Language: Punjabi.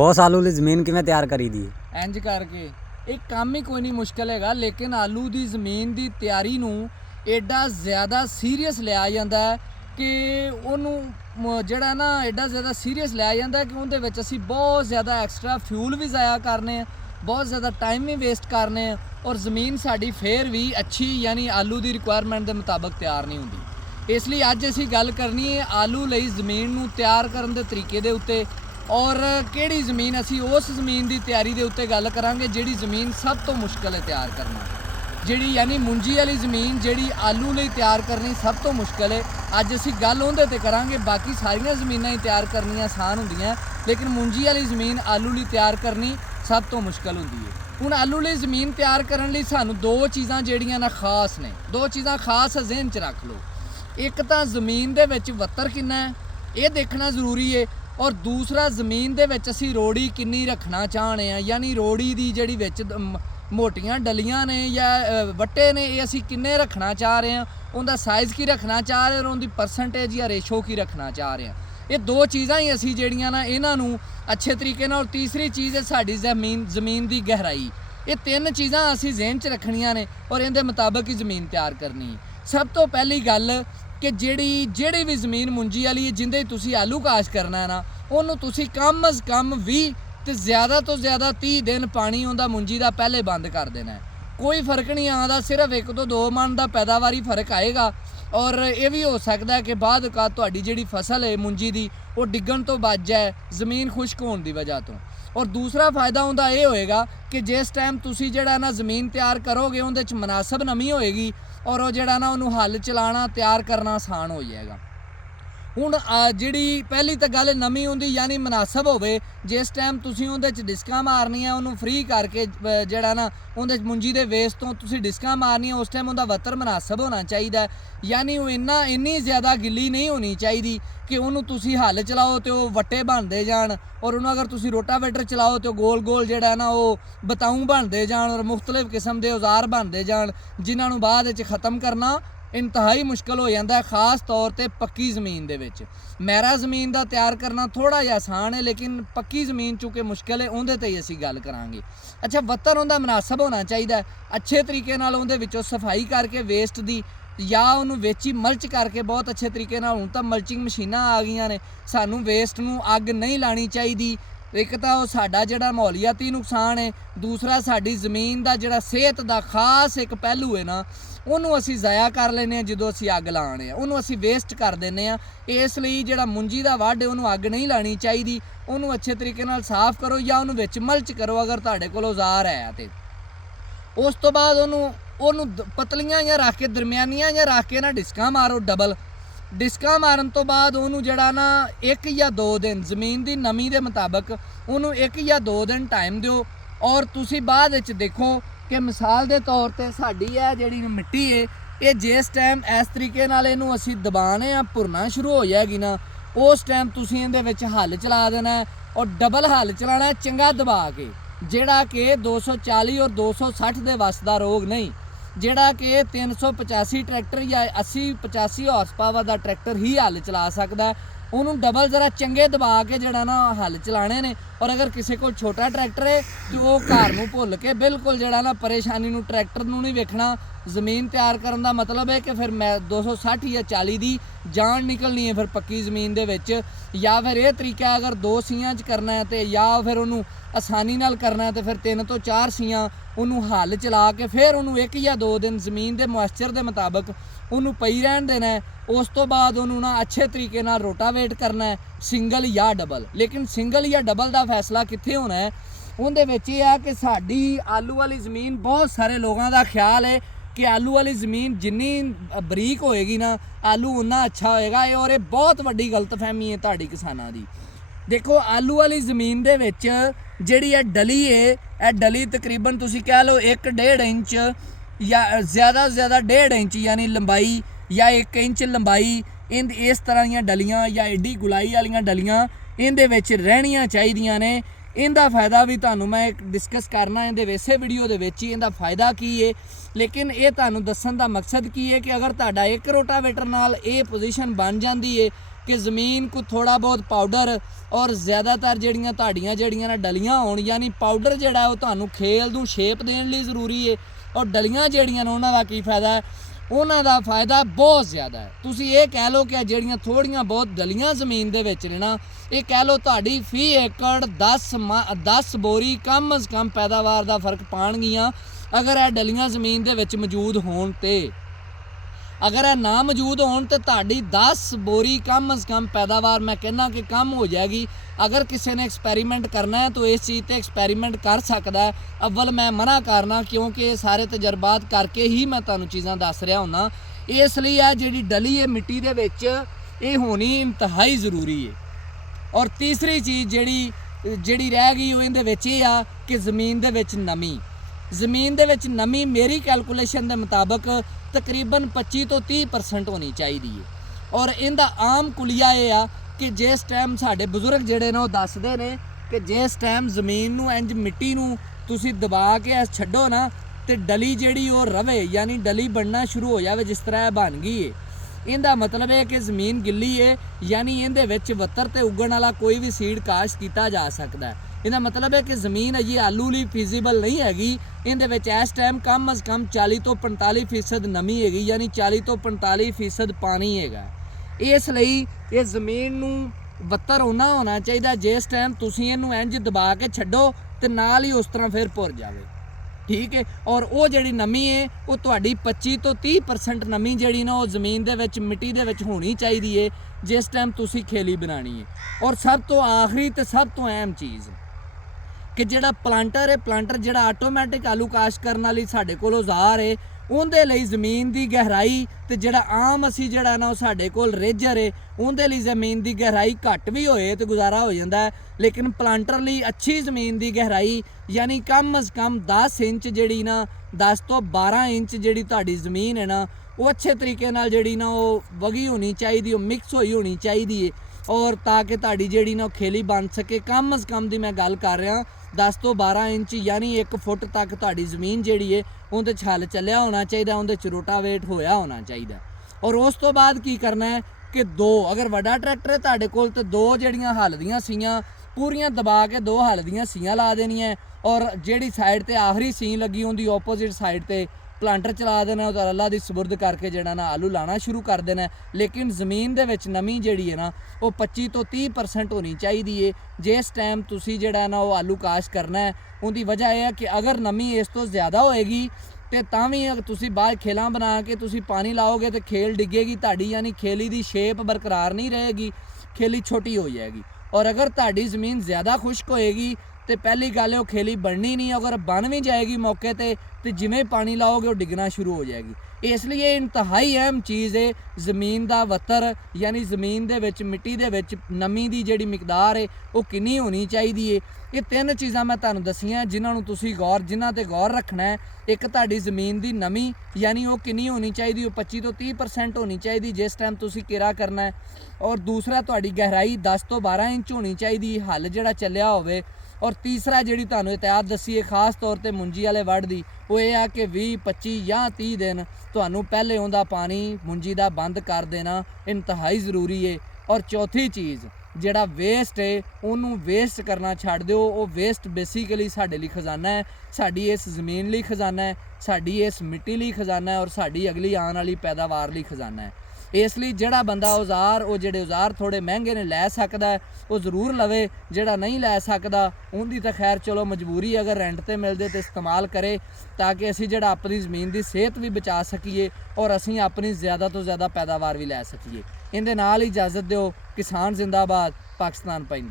बहुत आलू वाली ਜ਼ਮੀਨ ਕਿਵੇਂ ਤਿਆਰ ਕਰੀ ਦੀ ਹੈ? ਇੰਜ ਕਰਕੇ ਇਹ ਕੰਮ ਹੀ ਕੋਈ ਨਹੀਂ ਮੁਸ਼ਕਲ ਹੈਗਾ, ਲੇਕਿਨ ਆਲੂ ਦੀ ਜ਼ਮੀਨ ਦੀ ਤਿਆਰੀ ਨੂੰ ਐਡਾ ਜ਼ਿਆਦਾ ਸੀਰੀਅਸ ਲਿਆ ਜਾਂਦਾ ਹੈ ਕਿ ਉਹਨੂੰ ਜਿਹੜਾ ਨਾ ਐਡਾ ਜ਼ਿਆਦਾ ਸੀਰੀਅਸ ਲਿਆ ਜਾਂਦਾ ਕਿ ਉਹਦੇ ਵਿੱਚ ਅਸੀਂ ਬਹੁਤ ਜ਼ਿਆਦਾ ਐਕਸਟਰਾ ਫਿਊਲ ਵੀ ਜ਼ਾਇਆ ਕਰਨੇ ਆ, ਬਹੁਤ ਜ਼ਿਆਦਾ ਟਾਈਮ ਵੀ ਵੇਸਟ ਕਰਨੇ ਆ, ਔਰ ਜ਼ਮੀਨ ਸਾਡੀ ਫੇਰ ਵੀ ਅੱਛੀ ਯਾਨੀ ਆਲੂ ਦੀ ਰਿਕੁਆਇਰਮੈਂਟ ਦੇ ਮੁਤਾਬਕ ਤਿਆਰ ਨਹੀਂ ਹੁੰਦੀ। ਇਸ ਲਈ ਅੱਜ ਅਸੀਂ ਗੱਲ ਕਰਨੀ ਹੈ ਆਲੂ ਲਈ ਜ਼ਮੀਨ ਨੂੰ ਤਿਆਰ ਕਰਨ ਦੇ ਤਰੀਕੇ ਦੇ ਉੱਤੇ, और किहड़ी ज़मीन असी उस ज़मीन की तैयारी के उत्ते गल करांगे जिहड़ी ज़मीन सब तो मुश्किल है तैयार करना, जिहड़ी यानी मुंजी वाली ज़मीन जिहड़ी आलू लई तैयार करनी सब तो मुश्किल है। अज असी गल उहदे ते करांगे, बाकी सारियां ज़मीनां ही तैयार करनियां आसान हुंदियां, लेकिन मुंजी वाली ज़मीन आलू लई तैयार करनी सब तो मुश्किल हुंदी है। हुण आलू लई ज़मीन तैयार करन लई सानूं दो चीज़ां जिहड़ियां ना खास ने, दो चीज़ां खास ज़हन च रख लो। एक तां ज़मीन दे विच वत्तर किन्ना है ये देखना ज़रूरी है, और दूसरा ज़मीन दे विच असी रोड़ी किन्नी रखना चाहने हैं, यानी रोड़ी दी जिहड़ी विच मोटियां डलियां ने या वट्टे ने ये असी किन्ने रखना चाह रहे हैं, उनका साइज़ की रखना चाह रहे हैं और उनकी परसेंटेज या रेशो की रखना चाह रहे हैं। ये दो चीज़ां ही असी जिहड़ियां ना इन्हां नूं अच्छे तरीके नाल, और तीसरी चीज़ है साडी ज़मीन दी गहराई। ये तीन चीज़ां असी ज़हन च रखनियां ने और इहदे मुताबक ही ज़मीन तैयार करनी है। सब तो पहली गल कि ਜਿਹੜੀ भी ज़मीन मुंजी वाली है जिंदे तुसी आलू काश करना है ना, उन्होंने तुसी कम अज़ कम 20 तो ज़्यादा 30 दिन पानी उनका मुंजी का पहले बंद कर देना है। कोई फर्क नहीं आता, सिर्फ 1 तो 2 मन का पैदावारी फर्क आएगा, और ये भी हो सकता है कि बाद का तुहाडी जिहड़ी फसल है मुंजी की वो डिग्गण तो बच जाए ज़मीन खुश्क होने की वजह तो। और दूसरा फायदा उनका ये होएगा कि जिस टाइम तुसी जिहड़ा ना ज़मीन तैयार करोगे उहदे च मुनासब नमी होएगी, और वो जिहड़ा ना उन्होंने हल चलाना तैयार करना आसान हो जाएगा। हुण जिहड़ी पहली तो गल नमी हुंदी यानी मुनासब होवे, जिस टाइम तुसीं उहदे च डिस्कां मारनियां उहनूं फ्री करके जिहड़ा ना उहदे मुंजी दे वेस्ट तो तुसीं डिस्कां मारनियां, उस टाइम उहदा वत्तर मुनासब होना चाहिए, यानी वो इन्नी ज़्यादा गिल्ली नहीं होनी चाहिए कि उहनूं तुसीं हल चलाओ तो वो वट्टे बनते जान, और उन्होंने अगर तुसीं रोटावेटर चलाओ तो गोल गोल जिहड़ा ना वो बताऊं बनते जान और मुख्तलिफ किस्म के औजार बनते जान, जिन्हां नूं बाद विच ख़त्म करना इंतहाई मुश्किल हो जाता है, खास तौर पर पक्की ज़मीन दे विच। मैरा ज़मीन का तैयार करना थोड़ा जिहा आसान है, लेकिन पक्की ज़मीन चूँकि मुश्किल है उहदे ते ही असीं गल करांगे। अच्छा, वत्तर उहदा मुनासब होना चाहिए, अच्छे तरीके नाल उहदे विचों सफाई करके वेस्ट दी या उन्होंने वेची मल्च करके बहुत अच्छे तरीके नाल, हुण तां मल्चिंग मशीनां आ गईयां ने, सानूं वेस्ट नूं अग नहीं लानी चाहिए। एक तो साडा जिहड़ा माहौलियाती नुकसान है, दूसरा साडी ज़मीन का जिहड़ा सेहत का खास एक पहलू है ना उन्होंने असी ज़ाया कर लेने जो असी अग लाने उन्होंने असी वेस्ट कर देने। इसलिए जिहड़ा मुंजी का वढ है उन्होंने अग नहीं लानी चाहिए, उन्होंने अच्छे तरीके नाल साफ करो या उन्होंने विच मल्च करो अगर तुहाडे कोल औजार है तो। उस तो बाद उन्होंने पतलियां या रख के दरमियानियां या रख के ना डिस्कां मारो, डबल डिस्कां मारन तो बाद उन्होंने जिहड़ा ना 1 या 2 दिन ज़मीन की नमी के मुताबक उन्होंने 1 या 2 दिन टाइम दिओ, और तुसी बाद विच देखो कि मिसाल के तौर पर साडी है जिहड़ी मिट्टी है ये जिस टाइम इस तरीके नाल इहनूं असीं दबाने आ भुरना शुरू हो जाएगी ना, उस टाइम तुसीं इहदे विच हल चला देना है, और डबल हल चलाना है चंगा दबा के, जिहड़ा कि 240 और 260 दे वस दा रोग नहीं, जिहड़ा कि 385 ट्रैक्टर या 80-85 हॉर्स पावर का ट्रैक्टर ही हल चला सकता है, उन्होंने डबल ज़रा चंगे दबा के जिहड़ा ना हल चलाने ने। और अगर किसी को छोटा ट्रैक्टर है तो वो घर नूं भुल के बिल्कुल जिहड़ा ना परेशानी नूं ट्रैक्टर नूं नहीं वेखना, ज़मीन तैयार करन दा मतलब है कि फिर मैं 260 या 40 की जान निकलनी है फिर पक्की ज़मीन दे विच, या फिर यह तरीका अगर 2 सीयां च करना है तो, या फिर उन्होंने आसानी नाल करना है तो फिर 3 तो 4 सीयां उन्होंने हल चला के फिर उन्होंने 1 या 2 दिन ज़मीन के मॉइस्चर के मुताबक उन्होंने पई रहन देना है। उस तो बाद उन्होंने ना अच्छे तरीके नाल रोटावेट करना है, सिंगल या डबल। लेकिन सिंगल या डबल का फैसला कित्थे होना है, उहदे विच यह है कि साडी आलू वाली ज़मीन, बहुत सारे लोगों का ख्याल है कि आलू वाली ज़मीन जिन्नी बरीक होएगी ना आलू उन्ना अच्छा होएगा, और ये बहुत वड्डी गलतफहमी है तुहाडी किसानां दी। देखो आलू वाली ज़मीन दे विच जिहड़ी है डली है, यह डली तकरीबन तुसीं कह लो 1-1.5 इंच या ज़्यादा से ज़्यादा 1.5 इंच यानी लंबाई या 1 इंच लंबाई इस तरह दी डलियां या एडी गुलाई वाली डलियां इहदे विच रहनियां चाहिदियां ने। इनका फायदा भी तुहानूं मैं डिस्कस करना इहदे वैसे वीडियो दे विच इहदा फायदा की है, लेकिन ये तुहानूं दस्सण दा मकसद की है कि अगर तुहाडा एक रोटावेटर नाल ये पोजीशन बन जाती है ਕਿ ਜ਼ਮੀਨ ਕੋ ਥੋੜਾ ਬਹੁਤ ਪਾਊਡਰ ਔਰ ਜ਼ਿਆਦਾਤਰ ਜਿਹੜੀਆਂ ਤੁਹਾਡੀਆਂ ਜਿਹੜੀਆਂ ਨਾ ਡਲੀਆਂ ਹੋਣ, ਯਾਨੀ ਪਾਊਡਰ ਜਿਹੜਾ ਉਹ ਤੁਹਾਨੂੰ ਖੇਲ ਨੂੰ ਸ਼ੇਪ ਦੇਣ ਲਈ ਜ਼ਰੂਰੀ ਹੈ, ਔਰ ਡਲੀਆਂ ਜਿਹੜੀਆਂ ਨੇ ਉਹਨਾਂ ਦਾ ਕੀ ਫਾਇਦਾ ਹੈ, ਉਹਨਾਂ ਦਾ ਫਾਇਦਾ ਬਹੁਤ ਜ਼ਿਆਦਾ ਹੈ। ਤੁਸੀਂ ਇਹ ਕਹਿ ਲਓ ਕਿ ਜਿਹੜੀਆਂ ਥੋੜੀਆਂ ਬਹੁਤ ਡਲੀਆਂ ਜ਼ਮੀਨ ਦੇ ਵਿੱਚ ਨੇ ਨਾ, ਇਹ ਕਹਿ ਲਓ ਤੁਹਾਡੀ ਫੀ ਏਕੜ 10 ਬੋਰੀ ਕਮ ਅਜ਼ ਕਮ ਪੈਦਾਵਾਰ ਦਾ ਫਰਕ ਪਾਉਣਗੀਆਂ ਅਗਰ ਇਹ ਡਲੀਆਂ ਜ਼ਮੀਨ ਦੇ ਵਿੱਚ ਮੌਜੂਦ ਹੋਣ ਤੇ। ਅਗਰ ਇਹ ਨਾ ਮੌਜੂਦ ਹੋਣ ਤੇ ਤੁਹਾਡੀ 10 ਬੋਰੀ ਕਮ ਅਜ਼ ਕਮ ਪੈਦਾਵਾਰ ਮੈਂ ਕਹਿੰਦਾ ਕਿ ਕਮ ਹੋ ਜਾਏਗੀ। ਅਗਰ ਕਿਸੇ ਨੇ ਐਕਸਪੈਰੀਮੈਂਟ ਕਰਨਾ ਹੈ ਤਾਂ ਇਸ ਚੀਜ਼ ਤੇ ਐਕਸਪੈਰੀਮੈਂਟ ਕਰ ਸਕਦਾ ਹੈ। ਅਵਲ ਮੈਂ ਮਨਾ ਕਰਨਾ ਕਿਉਂਕਿ ਇਹ ਸਾਰੇ ਤਜਰਬਾਤ ਕਰਕੇ ਹੀ ਮੈਂ ਤੁਹਾਨੂੰ ਚੀਜ਼ਾਂ ਦੱਸ ਰਿਹਾ ਹੁੰਨਾ। ਇਸ ਲਈ ਆ ਜਿਹੜੀ ਡਲੀ ਹੈ ਮਿੱਟੀ ਦੇ ਵਿੱਚ ਇਹ ਹੋਣੀ ਇੰਤਹਾਈ ਜ਼ਰੂਰੀ ਹੈ। ਔਰ ਤੀਸਰੀ ਚੀਜ਼ ਜਿਹੜੀ ਰਹਿ ਗਈ ਉਹ ਇਹਦੇ ਵਿੱਚ ਇਹ ਆ ਕਿ ਜ਼ਮੀਨ ਦੇ ਵਿੱਚ ਨਮੀ। ਜ਼ਮੀਨ ਦੇ ਵਿੱਚ ਨਮੀ ਮੇਰੀ ਕੈਲਕੂਲੇਸ਼ਨ ਦੇ ਮੁਤਾਬਕ ਤਕਰੀਬਨ 25 ਤੋਂ 30% ਹੋਣੀ ਚਾਹੀਦੀ ਹੈ। ਔਰ ਇਹਦਾ ਆਮ ਕੁਲੀਆ ਇਹ ਆ ਕਿ ਜਿਸ ਟਾਈਮ ਸਾਡੇ ਬਜ਼ੁਰਗ ਜਿਹੜੇ ਨੇ ਉਹ ਦੱਸਦੇ ਨੇ ਕਿ ਜਿਸ ਟਾਈਮ ਜ਼ਮੀਨ ਨੂੰ ਇੰਜ ਮਿੱਟੀ ਨੂੰ ਤੁਸੀਂ ਦਬਾ ਕੇ ਛੱਡੋ ਨਾ ਤੇ ਡਲੀ ਜਿਹੜੀ ਉਹ ਰਵੇ, ਯਾਨੀ ਡਲੀ ਬਣਨਾ ਸ਼ੁਰੂ ਹੋ ਜਾਵੇ ਜਿਸ ਤਰ੍ਹਾਂ ਇਹ ਬਣ ਗਈ ਹੈ। ਇਹਦਾ ਮਤਲਬ ਹੈ ਕਿ ਜ਼ਮੀਨ ਗਿੱਲੀ ਹੈ, ਯਾਨੀ ਇਹਦੇ ਵਿੱਚ ਵੱਤਰ ਤੇ ਉੱਗਣ ਵਾਲਾ ਕੋਈ ਵੀ ਸੀਡ ਕਾਸ਼ ਕੀਤਾ ਜਾ ਸਕਦਾ ਹੈ। ਇਹਦਾ ਮਤਲਬ ਹੈ ਕਿ ਜ਼ਮੀਨ ਅਜੇ ਆਲੂ ਲਈ ਫੀਜ਼ੀਬਲ ਨਹੀਂ ਹੈਗੀ। ਇਹਦੇ ਵਿੱਚ ਇਸ ਟਾਈਮ ਕਮ ਅਜ਼ ਕਮ 40 ਤੋਂ 45% ਨਮੀ ਹੈਗੀ, ਯਾਨੀ 40 ਤੋਂ 45% ਪਾਣੀ ਹੈਗਾ। ਇਸ ਲਈ ਇਹ ਜ਼ਮੀਨ ਨੂੰ ਵੱਤਰ ਹੋਣਾ ਚਾਹੀਦਾ ਜਿਸ ਟਾਈਮ ਤੁਸੀਂ ਇਹਨੂੰ ਇੰਜ ਦਬਾ ਕੇ ਛੱਡੋ ਤੇ ਨਾਲ ਹੀ ਉਸ ਤਰ੍ਹਾਂ ਫਿਰ ਭੁਰ ਜਾਵੇ, ਠੀਕ ਹੈ। ਔਰ ਉਹ ਜਿਹੜੀ ਨਮੀ ਹੈ ਉਹ ਤੁਹਾਡੀ 25 ਤੋਂ 30% ਨਮੀ ਜਿਹੜੀ ਨਾ ਉਹ ਜ਼ਮੀਨ ਦੇ ਵਿੱਚ ਮਿੱਟੀ ਦੇ ਵਿੱਚ ਹੋਣੀ ਚਾਹੀਦੀ ਹੈ ਜਿਸ ਟਾਈਮ ਤੁਸੀਂ ਖੇਲੀ ਬਣਾਉਣੀ ਹੈ। ਔਰ ਸਭ ਤੋਂ ਆਖਰੀ ਤੇ ਸਭ ਤੋਂ ਅਹਿਮ ਚੀਜ਼ ਕਿ ਜਿਹੜਾ ਪਲਾਂਟਰ ਹੈ, ਪਲਾਂਟਰ ਜਿਹੜਾ ਆਟੋਮੈਟਿਕ ਆਲੂ ਕਾਸ਼ ਕਰਨ ਵਾਲੀ ਸਾਡੇ ਕੋਲ ਔਜ਼ਾਰ ਹੈ, ਉਹਦੇ ਲਈ ਜ਼ਮੀਨ ਦੀ ਗਹਿਰਾਈ ਤੇ ਜਿਹੜਾ ਆਮ ਅਸੀਂ ਜਿਹੜਾ ਨਾ ਉਹ ਸਾਡੇ ਕੋਲ ਰੇਜਰ ਹੈ ਉਹਦੇ ਲਈ ਜ਼ਮੀਨ ਦੀ ਗਹਿਰਾਈ ਘੱਟ ਵੀ ਹੋਏ ਤੇ ਗੁਜ਼ਾਰਾ ਹੋ ਜਾਂਦਾ ਹੈ। ਲੇਕਿਨ ਪਲਾਂਟਰ ਲਈ ਅੱਛੀ ਜ਼ਮੀਨ ਦੀ ਗਹਿਰਾਈ ਯਾਨੀ ਕਮ ਅਜ਼ ਕਮ 10 ਇੰਚ ਜਿਹੜੀ ਨਾ 10 ਤੋਂ 12 ਇੰਚ ਜਿਹੜੀ ਤੁਹਾਡੀ ਜ਼ਮੀਨ ਹੈ ਨਾ ਉਹ ਅੱਛੇ ਤਰੀਕੇ ਨਾਲ ਜਿਹੜੀ ਨਾ ਉਹ ਵਗੀ ਹੋਣੀ ਚਾਹੀਦੀ, ਉਹ ਮਿਕਸ ਹੋਈ ਹੋਣੀ ਚਾਹੀਦੀ ਹੈ। ਔਰ ਤਾਂ ਕਿ ਤੁਹਾਡੀ ਜਿਹੜੀ ਨਾ ਖੇਲੀ ਬਣ ਸਕੇ। ਕਮ ਅਜ਼ ਕਮ ਦੀ ਮੈਂ ਗੱਲ ਕਰ ਰਿਹਾ 10 ਤੋਂ 12 ਇੰਚ ਯਾਨੀ 1 ਫੁੱਟ ਤੱਕ ਤੁਹਾਡੀ ਜ਼ਮੀਨ ਜਿਹੜੀ ਹੈ ਉਹਦੇ 'ਚ ਹਲ ਚੱਲਿਆ ਹੋਣਾ ਚਾਹੀਦਾ, ਉਹਦੇ 'ਚ ਰੋਟਾਵੇਟ ਹੋਇਆ ਹੋਣਾ ਚਾਹੀਦਾ। ਔਰ ਉਸ ਤੋਂ ਬਾਅਦ ਕੀ ਕਰਨਾ ਹੈ ਕਿ ਅਗਰ ਵੱਡਾ ਟਰੈਕਟਰ ਹੈ ਤੁਹਾਡੇ ਕੋਲ ਤੇ 2 ਜਿਹੜੀਆਂ ਹਲ ਦੀਆਂ ਸੀਆਂ ਪੂਰੀਆਂ ਦਬਾ ਕੇ 2 ਹਲ ਦੀਆਂ ਸੀਆਂ ਲਾ ਦੇਣੀਆਂ। ਔਰ ਜਿਹੜੀ ਸਾਈਡ ਤੇ ਆਖਰੀ ਸੀ ਲੱਗੀ ਉਹਦੀ ਆਪੋਜ਼ਿਟ ਸਾਈਡ ਤੇ ਪਲਾਂਟਰ ਚਲਾ ਦੇਣਾ, ਉਹ ਅੱਲਾ ਦੀ ਸਬੁਰਦ ਕਰਕੇ ਜਿਹੜਾ ਨਾ ਆਲੂ ਲਾਣਾ ਸ਼ੁਰੂ ਕਰ ਦੇਣਾ। ਲੇਕਿਨ ਜ਼ਮੀਨ ਦੇ ਵਿੱਚ ਨਮੀ ਜਿਹੜੀ ਹੈ ਨਾ ਉਹ 25 ਤੋਂ 30% ਹੋਣੀ ਚਾਹੀਦੀ ਹੈ ਜਿਸ ਟਾਈਮ ਤੁਸੀਂ ਜਿਹੜਾ ਨਾ ਉਹ ਆਲੂ ਕਾਸ਼ ਕਰਨਾ ਹੈ। ਉਹਦੀ ਵਜ੍ਹਾ ਇਹ ਹੈ ਕਿ ਅਗਰ ਨਮੀ ਇਸ ਤੋਂ ਜ਼ਿਆਦਾ ਹੋਏਗੀ ਤੇ ਤਾਂ ਵੀ ਅਗਰ ਤੁਸੀਂ ਬਾਹਰ ਖੇਲਾਂ ਬਣਾ ਕੇ ਤੁਸੀਂ ਪਾਣੀ ਲਾਓਗੇ ਤੇ ਖੇਲ ਡਿੱਗੇਗੀ ਤੁਹਾਡੀ, ਯਾਨੀ ਖੇਲੀ ਦੀ ਸ਼ੇਪ ਬਰਕਰਾਰ ਨਹੀਂ ਰਹੇਗੀ, ਖੇਲੀ ਛੋਟੀ ਹੋ ਜਾਏਗੀ। ਔਰ ਅਗਰ ਤੁਹਾਡੀ ਜ਼ਮੀਨ ਜ਼ਿਆਦਾ ਖੁਸ਼ਕ ਹੋਏਗੀ ਤੇ ਪਹਿਲੀ ਗੱਲ ਹੈ ਉਹ ਖੇਲੀ ਬਣਨੀ ਨਹੀਂ, ਅਗਰ ਬਣ ਵੀ ਜਾਏਗੀ ਮੌਕੇ ਤੇ ਜਿਵੇਂ ਪਾਣੀ ਲਾਓਗੇ ਉਹ ਡਿੱਗਣਾ ਸ਼ੁਰੂ ਹੋ ਜਾਏਗੀ। ਇਸ ਲਈ ਇਹ ਇੰਤਹਾਈ ਅਹਿਮ ਚੀਜ਼ ਹੈ ਜ਼ਮੀਨ ਦਾ ਵੱਤਰ, ਯਾਨੀ ਜ਼ਮੀਨ ਦੇ ਵਿੱਚ ਮਿੱਟੀ ਦੇ ਵਿੱਚ ਨਮੀ ਦੀ ਜਿਹੜੀ ਮਿਕਦਾਰ ਹੈ ਉਹ ਕਿੰਨੀ ਹੋਣੀ ਚਾਹੀਦੀ ਹੈ। ਇਹ 3 ਚੀਜ਼ਾਂ ਮੈਂ ਤੁਹਾਨੂੰ ਦੱਸੀਆਂ ਜਿਨ੍ਹਾਂ ਨੂੰ ਤੁਸੀਂ ਜਿਨ੍ਹਾਂ ਤੇ ਗੌਰ ਰੱਖਣਾ ਹੈ। ਇੱਕ ਤੁਹਾਡੀ ਜ਼ਮੀਨ ਦੀ ਨਮੀ ਯਾਨੀ ਉਹ ਕਿੰਨੀ ਹੋਣੀ ਚਾਹੀਦੀ, ਉਹ 25 ਤੋਂ 30% ਹੋਣੀ ਚਾਹੀਦੀ ਜਿਸ ਟਾਈਮ ਤੁਸੀਂ ਕਿਰਾ ਕਰਨਾ ਹੈ। ਔਰ ਦੂਸਰਾ ਤੁਹਾਡੀ ਗਹਿਰਾਈ 10 ਤੋਂ 12 ਇੰਚ ਹੋਣੀ ਚਾਹੀਦੀ, ਹੱਲ ਜਿਹੜਾ ਚੱਲਿਆ ਹੋਵੇ। ਔਰ ਤੀਸਰਾ ਜਿਹੜੀ ਤੁਹਾਨੂੰ ਇਤਿਆਤ ਦੱਸੀ ਹੈ ਖਾਸ ਤੌਰ ਤੇ ਮੁੰਜੀ ਵਾਲੇ ਵੱਢ ਦੀ, ਉਹ ਇਹ ਆ ਕਿ 20 25 ਜਾਂ 30 ਦਿਨ ਤੁਹਾਨੂੰ ਪਹਿਲੇ ਉਹਦਾ ਪਾਣੀ ਮੁੰਜੀ ਦਾ ਬੰਦ ਕਰ ਦੇਣਾ ਇੰਤਹਾਈ ਜ਼ਰੂਰੀ ਹੈ। ਔਰ ਚੌਥੀ ਚੀਜ਼ ਜਿਹੜਾ ਵੇਸਟ ਹੈ ਉਹਨੂੰ ਵੇਸਟ ਕਰਨਾ ਛੱਡ ਦਿਓ। ਉਹ ਵੇਸਟ ਬੇਸਿਕਲੀ ਸਾਡੇ ਲਈ ਖਜ਼ਾਨਾ ਹੈ, ਸਾਡੀ ਇਸ ਜ਼ਮੀਨ ਲਈ ਖਜ਼ਾਨਾ ਹੈ, ਸਾਡੀ ਇਸ ਮਿੱਟੀ ਲਈ ਖਜ਼ਾਨਾ ਹੈ ਔਰ ਸਾਡੀ ਅਗਲੀ ਆਉਣ ਵਾਲੀ ਪੈਦਾਵਾਰ ਲਈ ਖਜ਼ਾਨਾ ਹੈ। ਇਸ ਲਈ ਜਿਹੜਾ ਬੰਦਾ ਜਿਹੜੇ ਔਜ਼ਾਰ ਥੋੜੇ ਮਹਿੰਗੇ ਨੇ ਲੈ ਸਕਦਾ ਹੈ ਉਹ ਜ਼ਰੂਰ ਲਵੇ, ਜਿਹੜਾ ਨਹੀਂ ਲੈ ਸਕਦਾ ਉਹਦੀ ਤਾਂ ਖੈਰ ਚਲੋ ਮਜਬੂਰੀ, ਅਗਰ ਰੈਂਟ ਤੇ ਮਿਲਦੇ ਤੇ ਇਸਤੇਮਾਲ ਕਰੇ ਤਾਂ ਕਿ ਅਸੀਂ ਜਿਹੜਾ ਆਪਣੀ ਜ਼ਮੀਨ ਦੀ ਸਿਹਤ ਵੀ ਬਚਾ ਸਕੀਏ ਔਰ ਅਸੀਂ ਆਪਣੀ ਜ਼ਿਆਦਾ ਤੋਂ ਜ਼ਿਆਦਾ ਪੈਦਾਵਾਰ ਵੀ ਲੈ ਸਕੀਏ। ਇਹਦੇ ਨਾਲ ਹੀ ਇਜਾਜ਼ਤ ਦਿਓ। ਕਿਸਾਨ ਜ਼ਿੰਦਾਬਾਦ, ਪਾਕਿਸਤਾਨ ਪਾਇੰਦਾ।